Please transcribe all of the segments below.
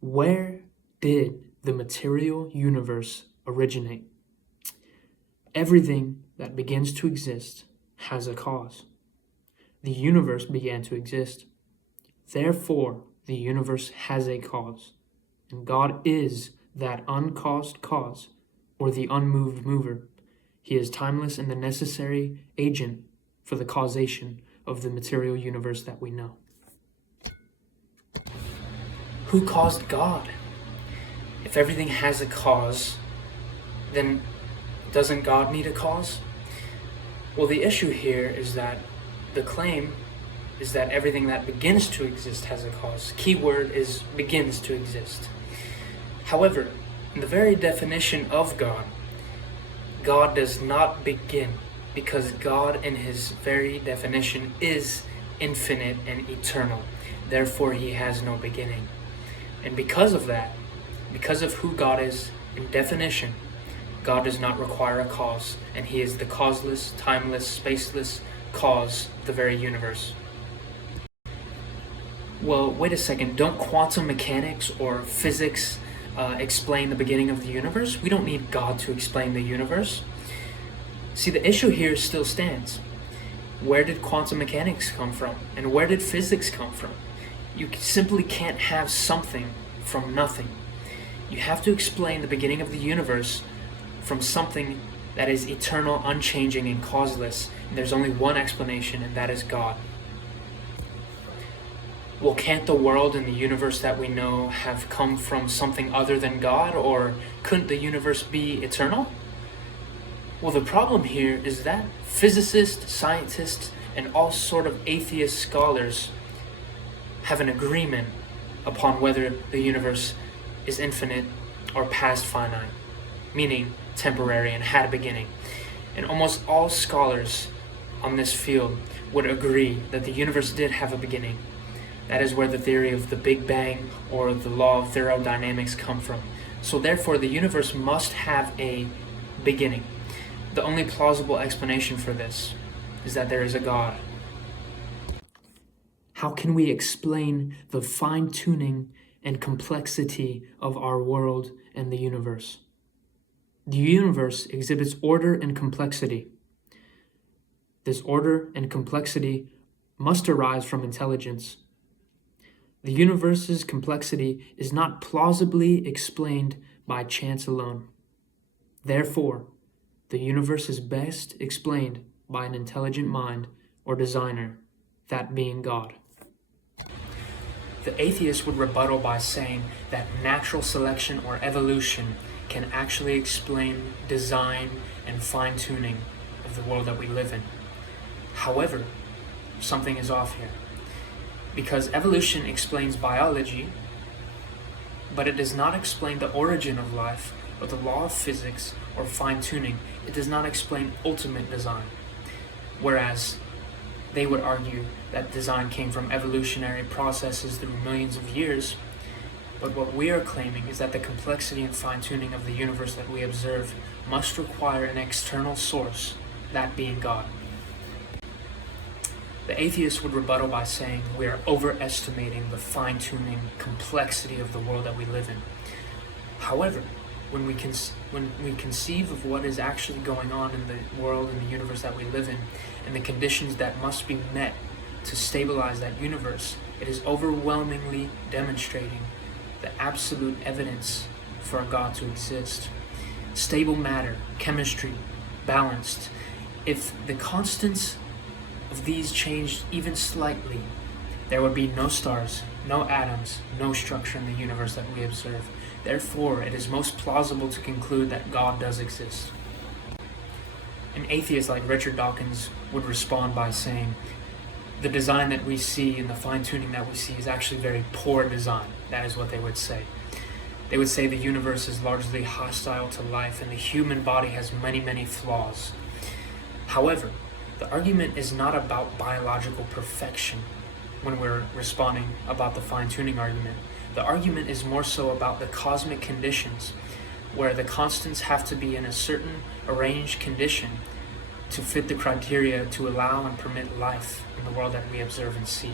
Where did the material universe originate? Everything that begins to exist has a cause. The universe began to exist. Therefore, the universe has a cause. And God is that uncaused cause, or the unmoved mover. He is timeless and the necessary agent for the causation of the material universe that we know. Who caused God? If everything has a cause, then doesn't God need a cause? Well, the issue here is that the claim is that everything that begins to exist has a cause. Keyword is begins to exist. However, in the very definition of God, God does not begin, because God in his very definition is infinite and eternal. Therefore, he has no beginning. And because of that, because of who God is in definition, God does not require a cause, and he is the causeless, timeless, spaceless cause of the very universe. Well, wait a second, don't quantum mechanics or physics explain the beginning of the universe? We don't need God to explain the universe. See, the issue here still stands. Where did quantum mechanics come from? And where did physics come from? You simply can't have something from nothing. You have to explain the beginning of the universe from something that is eternal, unchanging, and causeless. And there's only one explanation, and that is God. Well, can't the world and the universe that we know have come from something other than God, or couldn't the universe be eternal? Well, the problem here is that physicists, scientists, and all sort of atheist scholars have an agreement upon whether the universe is infinite or past finite, meaning temporary and had a beginning. And almost all scholars on this field would agree that the universe did have a beginning. That is where the theory of the Big Bang or the law of thermodynamics come from. So therefore, the universe must have a beginning. The only plausible explanation for this is that there is a God. How can we explain the fine-tuning and complexity of our world and the universe? The universe exhibits order and complexity. This order and complexity must arise from intelligence. The universe's complexity is not plausibly explained by chance alone. Therefore, the universe is best explained by an intelligent mind or designer, that being God. The atheist would rebuttal by saying that natural selection or evolution can actually explain design and fine-tuning of the world that we live in. However, something is off here. Because evolution explains biology, but it does not explain the origin of life or the law of physics or fine-tuning. It does not explain ultimate design. Whereas they would argue that design came from evolutionary processes through millions of years. But what we are claiming is that the complexity and fine-tuning of the universe that we observe must require an external source, that being God. The atheist would rebuttal by saying we are overestimating the fine-tuning complexity of the world that we live in. However, when we conceive of what is actually going on in the world and the universe that we live in, and the conditions that must be met to stabilize that universe, it is overwhelmingly demonstrating the absolute evidence for a God to exist. Stable matter, chemistry, balanced. If the constants of these changed even slightly, there would be no stars, no atoms, no structure in the universe that we observe. Therefore, it is most plausible to conclude that God does exist. An atheist like Richard Dawkins would respond by saying, the design that we see and the fine-tuning that we see is actually very poor design. That is what they would say. They would say the universe is largely hostile to life and the human body has many, many flaws. However, the argument is not about biological perfection when we're responding about the fine-tuning argument. The argument is more so about the cosmic conditions, where the constants have to be in a certain arranged condition to fit the criteria to allow and permit life in the world that we observe and see.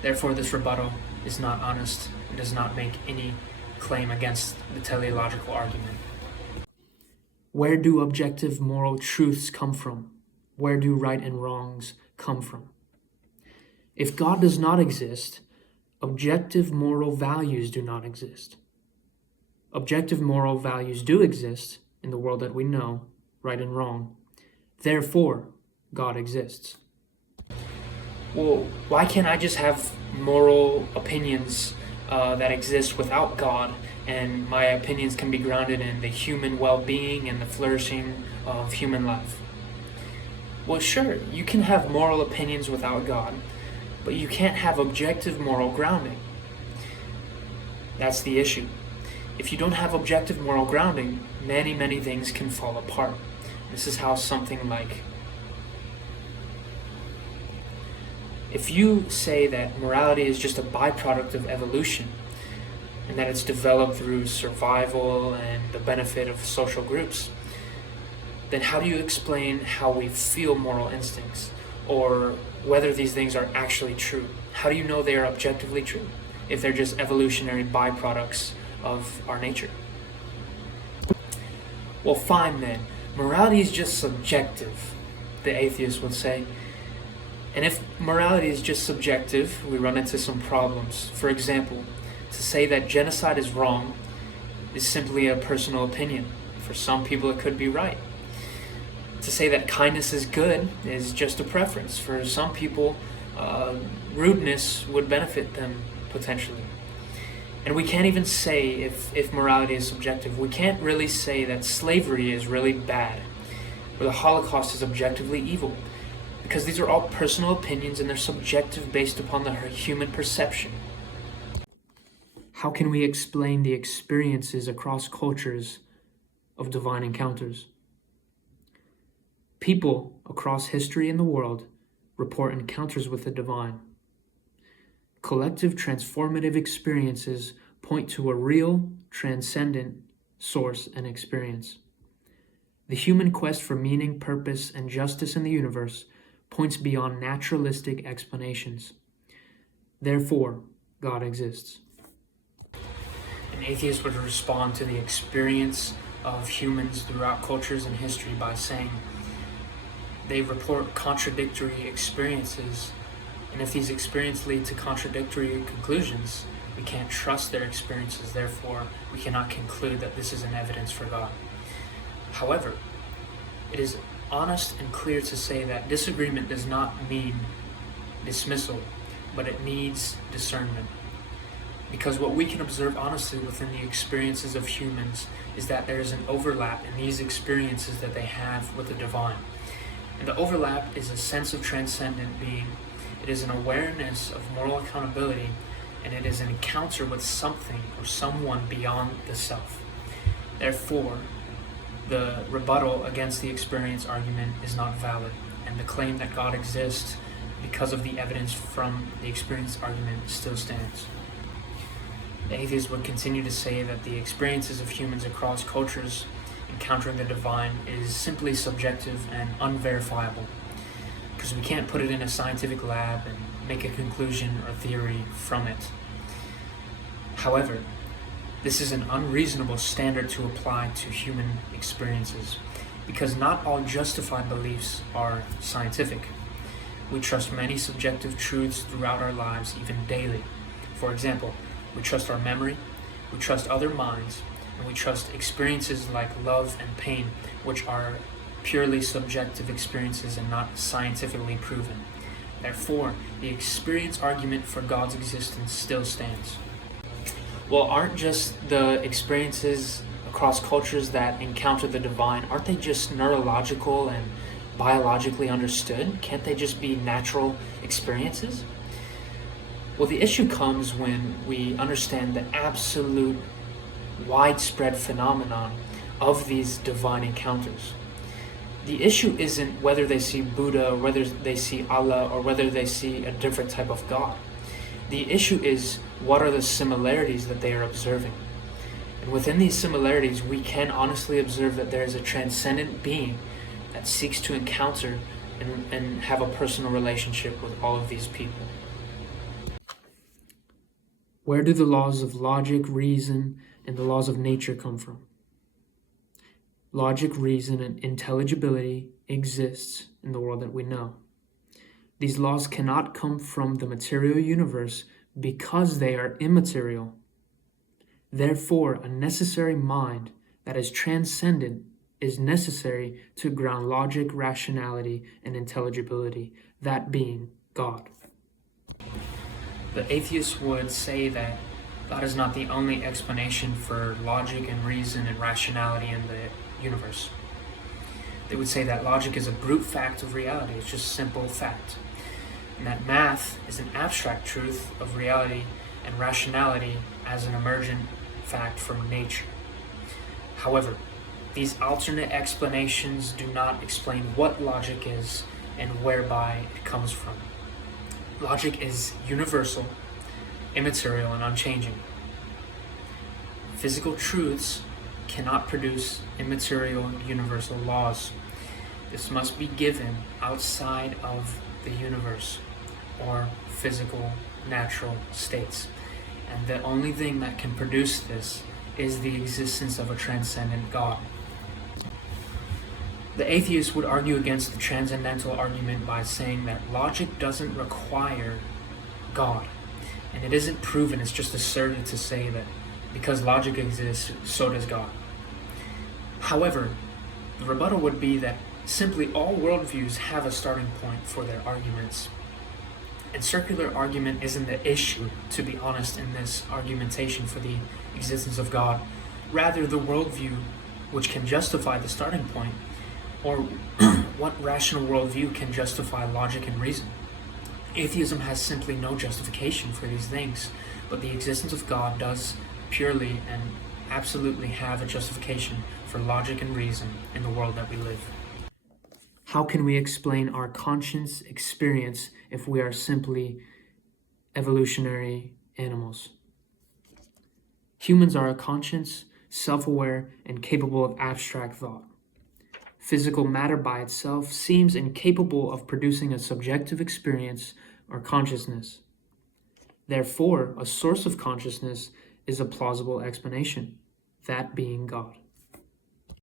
Therefore, this rebuttal is not honest and does not make any claim against the teleological argument. Where do objective moral truths come from? Where do right and wrongs come from? If God does not exist, objective moral values do not exist. Objective moral values do exist in the world that we know, right and wrong. Therefore, God exists. Well, why can't I just have moral opinions that exist without God, and my opinions can be grounded in the human well-being and the flourishing of human life? Well, sure, you can have moral opinions without God, but you can't have objective moral grounding. That's the issue. If you don't have objective moral grounding, many things can fall apart. This is how something like, if you say that morality is just a byproduct of evolution, and that it's developed through survival and the benefit of social groups, then how do you explain how we feel moral instincts, or whether these things are actually true? How do you know they are objectively true if they're just evolutionary byproducts of our nature? Well, fine then. Morality is just subjective, the atheist would say. And if morality is just subjective, we run into some problems. For example, to say that genocide is wrong is simply a personal opinion. For some people, it could be right. To say that kindness is good is just a preference. For some people, rudeness would benefit them potentially. And we can't even say, if morality is subjective, we can't really say that slavery is really bad, or the Holocaust is objectively evil, because these are all personal opinions and they're subjective based upon the human perception. How can we explain the experiences across cultures of divine encounters? People across history and the world report encounters with the divine. Collective transformative experiences point to a real, transcendent source and experience. The human quest for meaning, purpose, and justice in the universe points beyond naturalistic explanations. Therefore, God exists. An atheist would respond to the experience of humans throughout cultures and history by saying they report contradictory experiences, and if these experiences lead to contradictory conclusions, we can't trust their experiences, therefore we cannot conclude that this is an evidence for God. However, it is honest and clear to say that disagreement does not mean dismissal, but it needs discernment. Because what we can observe honestly within the experiences of humans is that there is an overlap in these experiences that they have with the divine. And the overlap is a sense of transcendent being. It is an awareness of moral accountability, and it is an encounter with something or someone beyond the self. Therefore, the rebuttal against the experience argument is not valid, and the claim that God exists because of the evidence from the experience argument still stands. The atheist would continue to say that the experiences of humans across cultures encountering the divine is simply subjective and unverifiable, because we can't put it in a scientific lab and make a conclusion or theory from it. However, this is an unreasonable standard to apply to human experiences, because not all justified beliefs are scientific. We trust many subjective truths throughout our lives, even daily. For example, we trust our memory, we trust other minds, and we trust experiences like love and pain, which are purely subjective experiences and not scientifically proven. Therefore, the experience argument for God's existence still stands. Well, aren't just the experiences across cultures that encounter the divine, aren't they just neurological and biologically understood? Can't they just be natural experiences? Well, the issue comes when we understand the absolute widespread phenomenon of these divine encounters. The issue isn't whether they see Buddha, or whether they see Allah, or whether they see a different type of God. The issue is, what are the similarities that they are observing? And within these similarities, we can honestly observe that there is a transcendent being that seeks to encounter and have a personal relationship with all of these people. Where do the laws of logic, reason, and the laws of nature come from? Logic, reason, and intelligibility exists in the world that we know. These laws cannot come from the material universe because they are immaterial. Therefore, a necessary mind that is transcendent is necessary to ground logic, rationality, and intelligibility, that being God. The atheists would say that God is not the only explanation for logic and reason and rationality in the universe. They would say that logic is a brute fact of reality, it's just simple fact. And that math is an abstract truth of reality and rationality as an emergent fact from nature. However, these alternate explanations do not explain what logic is and whereby it comes from. Logic is universal, immaterial, and unchanging. Physical truths cannot produce immaterial, universal laws. This must be given outside of the universe or physical, natural states. And the only thing that can produce this is the existence of a transcendent God. The atheists would argue against the transcendental argument by saying that logic doesn't require God. And it isn't proven, it's just asserted to say that because logic exists, so does God. However, the rebuttal would be that simply all worldviews have a starting point for their arguments. And circular argument isn't the issue, to be honest, in this argumentation for the existence of God. Rather, the worldview which can justify the starting point, or what rational worldview can justify logic and reason. Atheism has simply no justification for these things, but the existence of God does purely and absolutely have a justification for logic and reason in the world that we live. How can we explain our conscious experience if we are simply evolutionary animals? Humans are conscious, self-aware, and capable of abstract thought. Physical matter by itself seems incapable of producing a subjective experience or consciousness. Therefore, a source of consciousness is a plausible explanation, that being God.